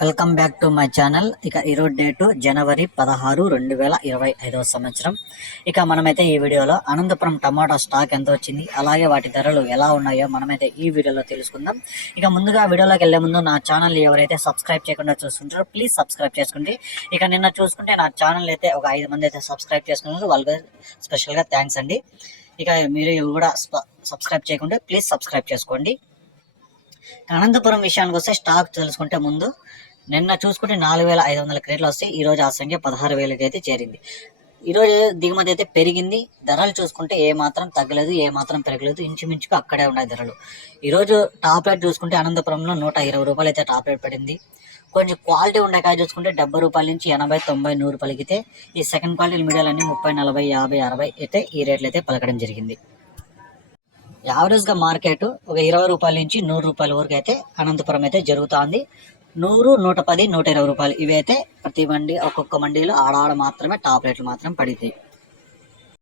Welcome back to my channel ఇక ఈరోజు date జనవరి పదహారు రెండు వేల ఇరవై ఐదవ సంవత్సరం. ఇక మనమైతే ఈ వీడియోలో అనంతపురం టమాటా స్టాక్ ఎంత వచ్చింది అలాగే వాటి ధరలు ఎలా ఉన్నాయో మనమైతే ఈ వీడియోలో తెలుసుకుందాం. ఇక ముందుగా వీడియోలోకి వెళ్ళే ముందు నా ఛానల్ ఎవరైతే సబ్స్క్రైబ్ చేయకుండా చూస్తుంటారో ప్లీజ్ సబ్స్క్రైబ్ చేసుకోండి. ఇక నిన్న చూసుకుంటే నా ఛానల్ అయితే ఒక ఐదు మంది అయితే సబ్స్క్రైబ్ చేసుకున్నారు. వాళ్ళకి స్పెషల్గా థ్యాంక్స్ అండి. ఇక మీరు కూడా సబ్స్క్రైబ్ చేయకుంటే ప్లీజ్ సబ్స్క్రైబ్ చేసుకోండి. అనంతపురం విషయానికి వస్తే స్టాక్ తెలుసుకుంటే ముందు నిన్న చూసుకుంటే నాలుగు వేల ఐదు వందల క్రేట్లు వస్తే ఈ రోజు ఆ సంఖ్య పదహారు వేలకి అయితే చేరింది. ఈరోజు దిగుమతి అయితే పెరిగింది. ధరలు చూసుకుంటే ఏ మాత్రం తగ్గలేదు ఏ మాత్రం పెరగలేదు. ఇంచుమించుకు అక్కడే ఉన్నాయి ధరలు. ఈరోజు టాప్ రేట్ చూసుకుంటే అనంతపురంలో నూట ఇరవై రూపాయలు అయితే టాప్ రేట్ పడింది. కొంచెం క్వాలిటీ ఉండే కాయ చూసుకుంటే డెబ్బై రూపాయల నుంచి ఎనభై తొంభై నూరు పలికితే ఈ సెకండ్ క్వాలిటీ మీడియాలన్నీ ముప్పై నలభై యాభై అరవై అయితే ఈ రేట్లు అయితే పలకడం జరిగింది. యావరేజ్గా మార్కెట్ ఒక ఇరవై రూపాయల నుంచి నూరు రూపాయల వరకు అయితే అనంతపురం అయితే జరుగుతోంది. నూరు నూట పది నూట ఇరవై రూపాయలు ఇవి అయితే ప్రతి మండి ఒక్కొక్క మండీలో ఆడాడ మాత్రమే టాప్ రేట్లు మాత్రం పడితాయి.